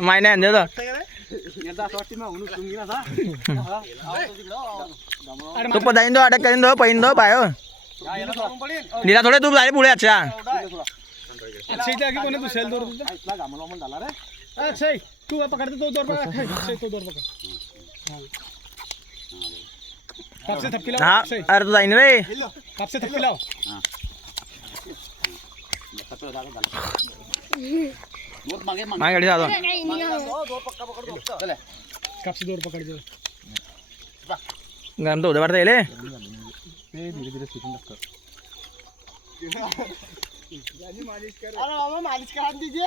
माय नाही आणलं तू पदाईन दो अटक करीन दो पहिन दो पाय नीला थोडे तू जाय पुढे अच्छा अक्षयच्या आगी कोणी दुसऱ्याला दोर इथला घामला मन झाला रे अक्षय तू पकडतो तो दोर पकड अक्षय तो दोर पकड कापसे थप्पी लाव अक्षय अरे तू जाईन रे कापसे थप्पी लाव माय गाडी जातो कापसे दोर पकड दे गरम तो उधर बढ़ते ले धीरे धीरे सीखने लगता मालिश कर अरे मामा मालिश करा दीजिए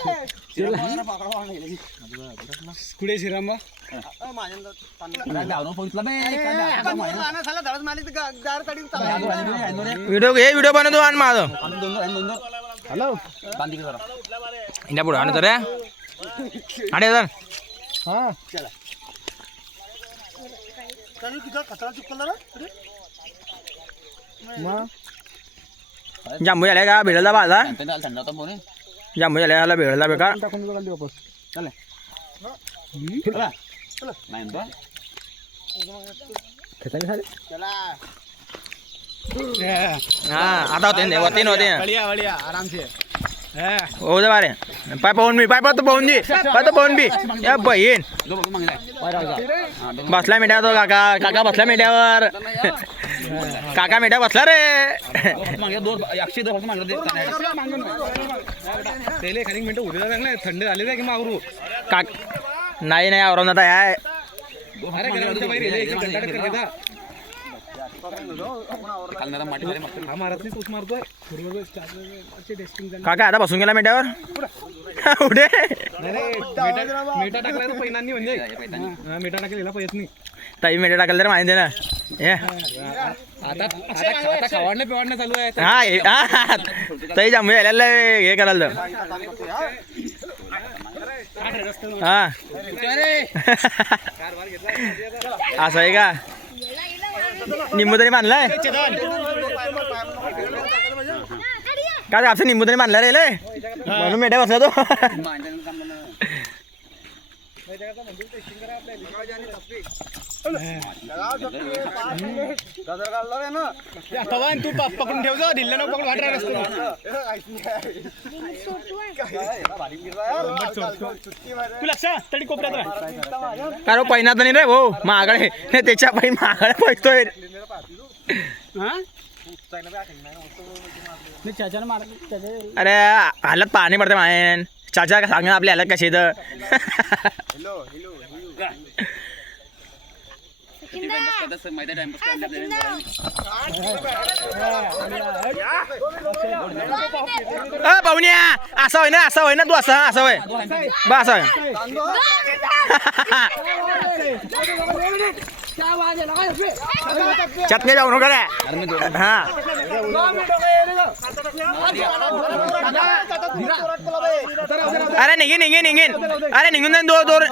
कुठे श्रीराम वीडियो बनवतो आणि माझं हॅलो इंडिया पुढे आणि तर आणि हा चला कचरा चुकला मग जांभू झाले का भेळला बाजा जांभू झाले याला भेळला बेकार टाकून बघाल वापस चला हा आता होते होते आराम से हो दे बारे पाय पाहून मी पाय पाहतो पाहून दी पाहतो पाहून बी या बहीण बसला मिठ्या तो काका काका बसला मिठ्यावर काका मिठ्या बसला रे खाली मिनिटं उद्या चांगलं थंड झाले की मावरू काक नाही नाही आवरून आता आहे काका आता बसून गेला मिठ्यावर कुठे मिठा टाकला तर पैनांनी म्हणजे मिठा टाकलेला पैसे नाही ताई मिठा टाकलं तर माहिती ना आता खवाडणं पिवाडणं चालू आहे हा ताई जांभू यायला हे करायला हा असं आहे का निंबू तरी मानलाय काय आपसे निंबू तरी मानला रे म्हणून मेढ्या बसला तो तू पकडून ठेव जा ढिल्ला नको पकडून तू लक्ष तरी कोपऱ्यात कारण पैनात नाही रे भाऊ महागडे त्याच्या पायी महागडे पैसतोय अरे हालत पाणी पडते मायन चाचा सांगा आपली हालत कशी तर पाहुण्या असं होय ना तू असं होय बा असं होय चटणी जाऊ नका रे हा अरे निघीन अरे निघून जाईन दोर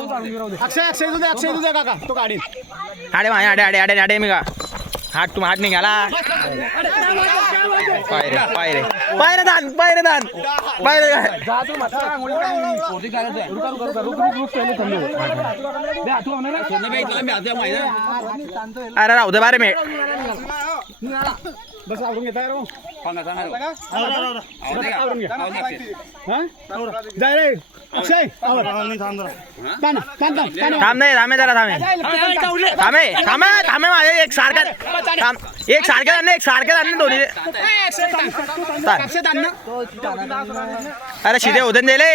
अक्षय तुझ्या काका तो काढीन आडे आडे मी का हात तू हात निघाला पायरे दान अरे राहू दे बारे मे बस आवरून घेता जाय रे अक्षय थांब नाही जरा थांबे माझे एक सारखं दोन्ही अरे शिदे होते दिले